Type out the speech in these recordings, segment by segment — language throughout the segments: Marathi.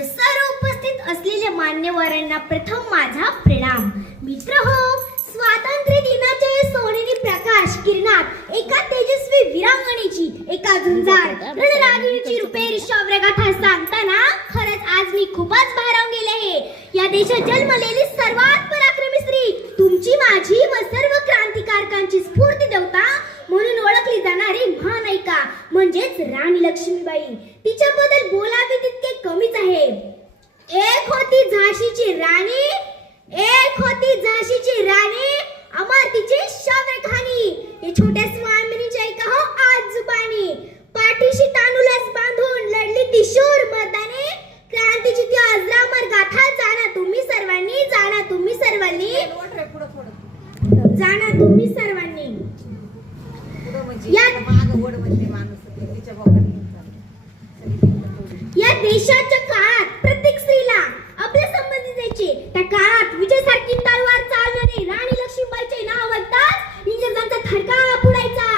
व सर्व उपस्थित असलेल्या मान्यवरांना प्रथम माझा प्रणाम. मित्रहो, स्वातंत्र्य दिनाच्या या सोनेरी प्रकाश किरणात एका तेजस्वी वीरांगणेची, एका झुंजार रणरागिणीची रुपेरी शौर्यगाथा सांगताना खरंच आज मी खूपच भारावून गेले आहे. या देशात जन्मलेली सर्वात पराक्रमी स्त्री, तुमची, माझी व सर्व क्रांतिकारकांची स्फूर्ती देवता म्हणून ओळखली जाणारी महानायिका म्हणजेच राणी लक्ष्मीबाई. तिच्याबद्दल बोलावे तितके कमीच आहे. एक होती झाशीची राणी, एक होती झाशीची राणी, अमर तिचे शौर्य कहाणी. हे छोट्या स्वामिनीच्या ऐका हो आज जुबानी. पाठीशी तांदूळच बांधून लढली ती शूर मर्दानी. क्रांतीची ती अजरामर गाथा जाणा तुम्ही सर्वांनी, जाणा तुम्ही सर्वांनी, जाणा तुम्ही सर्वांनी. या देशाच्या काळात प्रत्येक स्त्रीला आपल्या संबंधी द्यायचे. त्या काळात विजयसारखी तलवार चालणारी राणी लक्ष्मीबाईचे नाव ऐकताच इंग्रजांचा थरकाप उडायचा.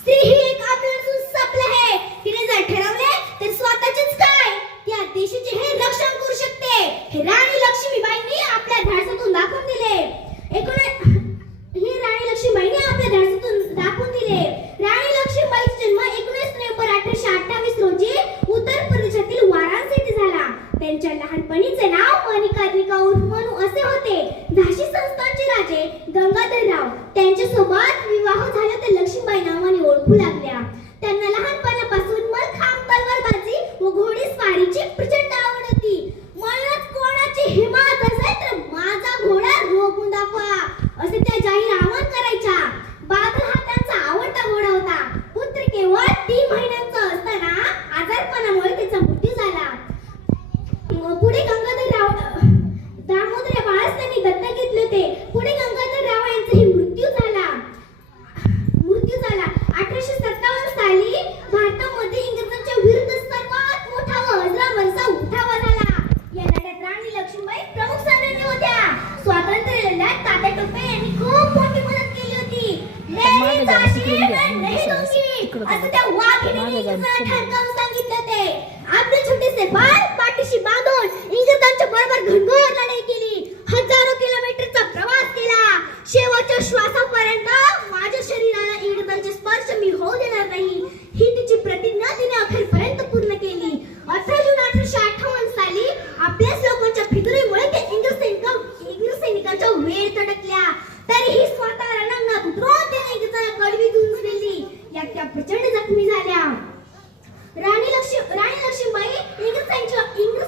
स्त्री ही एक आपल्यापासून सपलं आहे. तिने जर ठरवले तर स्वतःचेच काय त्या देशाचे हे रक्षण करू शकते. हे राणी लक्ष्मीबाईंनी आपल्या धाडसातून दाखवून दिले. हे राणी लक्ष्मीबाईंनी आपल्या धाडसातून दाखवून दिले. राणी लक्ष्मीबाईचा जन्म 19 नोव्हेंबर 1828 रोजी उत्तर प्रदेशातील वाराणसी येथे झाला. त्यांच्या लहानपणीचे नाव मणिकर्णिका उर्फ मनु असे होते. झाशी संस्थानचे राजे गंगाधरराव त्यांच्यासोबत विवाह झाला तर लक्ष्मीबाई नावाने ओळखू लागल्या. त्यांना लहानपणापासून मलखांब, तलवारबाजी व घोडेस्वारीची प्रचंड आवड होती. म्हणूनच कोणाची हिम्मत असेल तर माझा घोडा रोखून दाखवा असे त्या जाहीर आवाहन करायच्या. बादल हा त्यांचा आवडता घोडा होता. पुत्र केवळ 3 महिन्यांचा असताना आजारपणामुळे त्याचा मृत्यू झाला. पुढे दामोदर बाळास त्यांनी दत्तक घेतले होते. पुढे गंगाधरराव यांचाही मृत्यू झाला. 1857 साली भारतामध्ये इंग्रजांच्या विरुद्ध सर्वात मोठा व अजरामरचा उठाव झाला. या लढ्यात राणी लक्ष्मीबाई प्रमुख सैनिक होत्या. स्वातंत्र्य लढ्यात तात्या टोपे यांनी खूप मोठी मदत केली होती. मेरी झाशी मैं नहीं दूंगी असं त्या वाघिणीने ठणकावून सांगितलं. ते आपले छोटेसे बाळ